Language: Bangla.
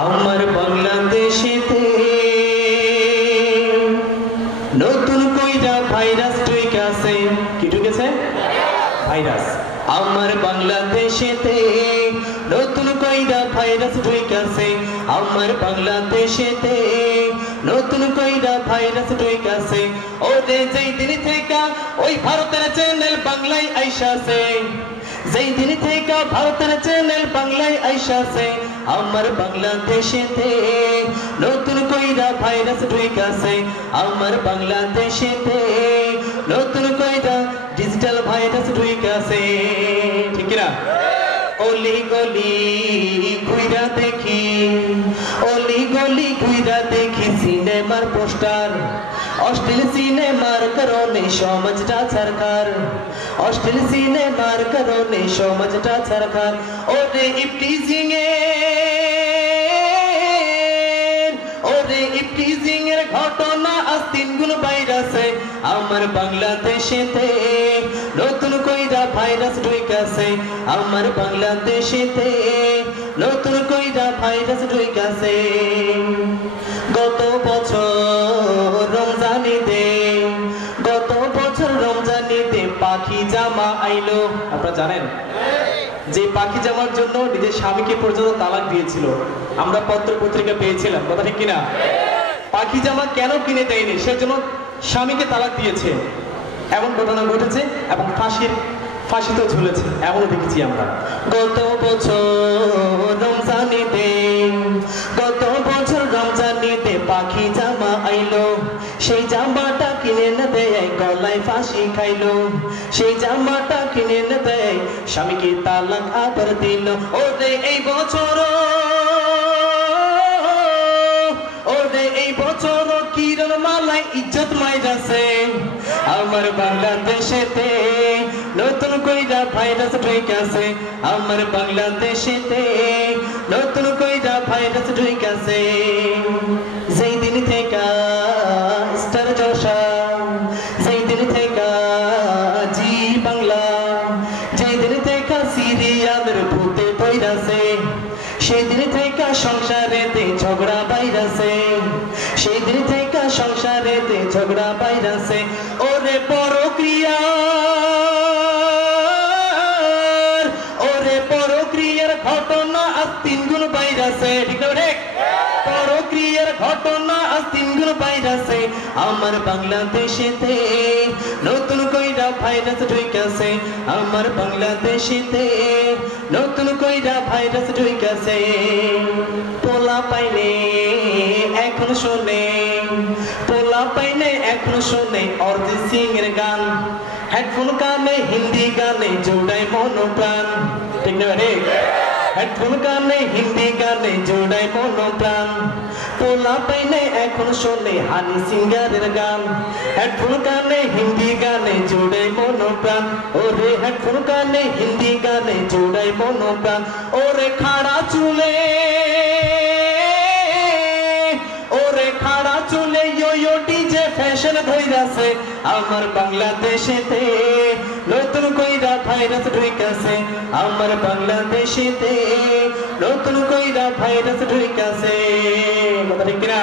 আমার বাংলাদেশেতে নতুন কইরা ভাইরাস ঢুকে আছে। কি ঢুকেছে? ভাইরাস। আমার বাংলাদেশেতে নতুন কইরা ভাইরাস ঢুকে আছে। আমার বাংলাদেশেতে নতুন কইরা ভাইরাস ঢুকে আছে। ওরে যেই দিন থেকে ওই ভারতের চ্যানেল বাংলায় আইসাছে, যেই দিন থেকে ভারতের চ্যানেল বাংলায় আইসাছে, আমার বাংলাদেশেতে নতুন কইরা ভাইরাস ঢুকে আছে। আমার বাংলাদেশেতে নতুন কইরা ডিজিটাল ভাইরাস ঢুকে আছে। ঠিক না? অলি গলি ঘুইরা দেখি, অলি গলি ঘুইরা দেখি সিনেমার পোস্টার। অশ্লীল সিনেমার কারণে সমাজটা ছারখার, অশ্লীল সিনেমার কারণে সমাজটা ছারখার। ওরে ইফটিজিং এর, ওরে ইফটিজিং এর ঘটনা আজ 3 গুণ বাইরাছে। আমার বাংলাদেশেতে নতুন কইরা ভাইরাস ঢুকে আছে। আমার বাংলাদেশেতে নতুন কইরা ভাইরাস ঢুকে আছে। গত বছর রমজানিতে, গত বছর রমজানিতে পাখি জামা আইলো। আপনারা জানেন যে পাখি জামার জন্য নিজের স্বামীকে পর্যন্ত তালাক দিয়েছিল। আমরা পত্র পত্রিকা পেয়েছিলাম, কথা ঠিক কিনা? পাখি জামা কেন কিনে দেয়নি সেজন্য স্বামীকে তালাক দিয়েছে, এমন ঘটনা ঘটেছে এবং ফাঁসিতেও ঝুলেছে, এমনও দেখেছি আমরা। গত বছর রমজানিতে, গত বছর রমজানিতে পাখি জামা আইলো। সেই জামাটা কিনে না দেয় গলায় ফাঁসি খাইলো, সেই জামাটা কিনে না দেয় স্বামীকে তালাক আবার দিল। ওরে এই বছর, ওরে এই বছর কিরণ মালায় ইজ্জত মাইরাছে। আমার বাংলাদেশেতে নতুন কইরা ভাইরাস ঢুকে আছে। আমার বাংলাদেশেতে নতুন কইরা ভাইরাস ঢুকে আছে। যেই দিন থেকে স্টার জলসা, যেই দিন থেকে জি বাংলা, যেই দিন থেকে সিরিয়ালের ভূতে ধইরাছে, সেই দিন থেকে সংসারেতে ঝগড়া বাইরাছে, সেই দিন থেকে সংসারেতে ঝগড়া বাইরাছে। ওরে পরক্রিয়া, ওরে পরক্রিয়ার ঘটনা আজ 3 গুণ বাইরাছে। ঠিক না? ঠিক। পরক্রিয়ার ঘটনা আজ 3 গুণ বাইরাছে। আমার বাংলাদেশেতে নতুন কইরা ভাইরাস ঢুকে আছে। আমার বাংলাদেশেতে নতুন কইরা ভাইরাস ঢুকে আছে। পোলা পাইলে এখন শুনে, পোলা পাইলে এখন শুনে অরিজিৎ সিং এর গান। হেডফোন কানে হিন্দি গানে জোড়ায় মন প্রাণ। ঠিক না? ঠিক। হেডফোন কানে হিন্দি গানে জোড়ায় মন প্রাণ। পোলা পাইলে এখন শোনে হানি সিঙ্গারের গান। হেডফোন কানে হিন্দি গানে জোড়ায় মন প্রাণ। ওরে হেডফোন কানে হিন্দি গানে জোড়ায় মন প্রাণ। ওরে খাড়া চুলে, ওরে খাড়া চুলে ইয়ো ডিজে ফ্যাশন ধইরাছে। আমার বাংলাদেশেতে নতুন কইরা ভাইরাস ঢুকে আছে। আমার বাংলাদেশেতে নতুন কইরা ভাইরাস ঢুকে আছে। কথা ঠিক কিনা?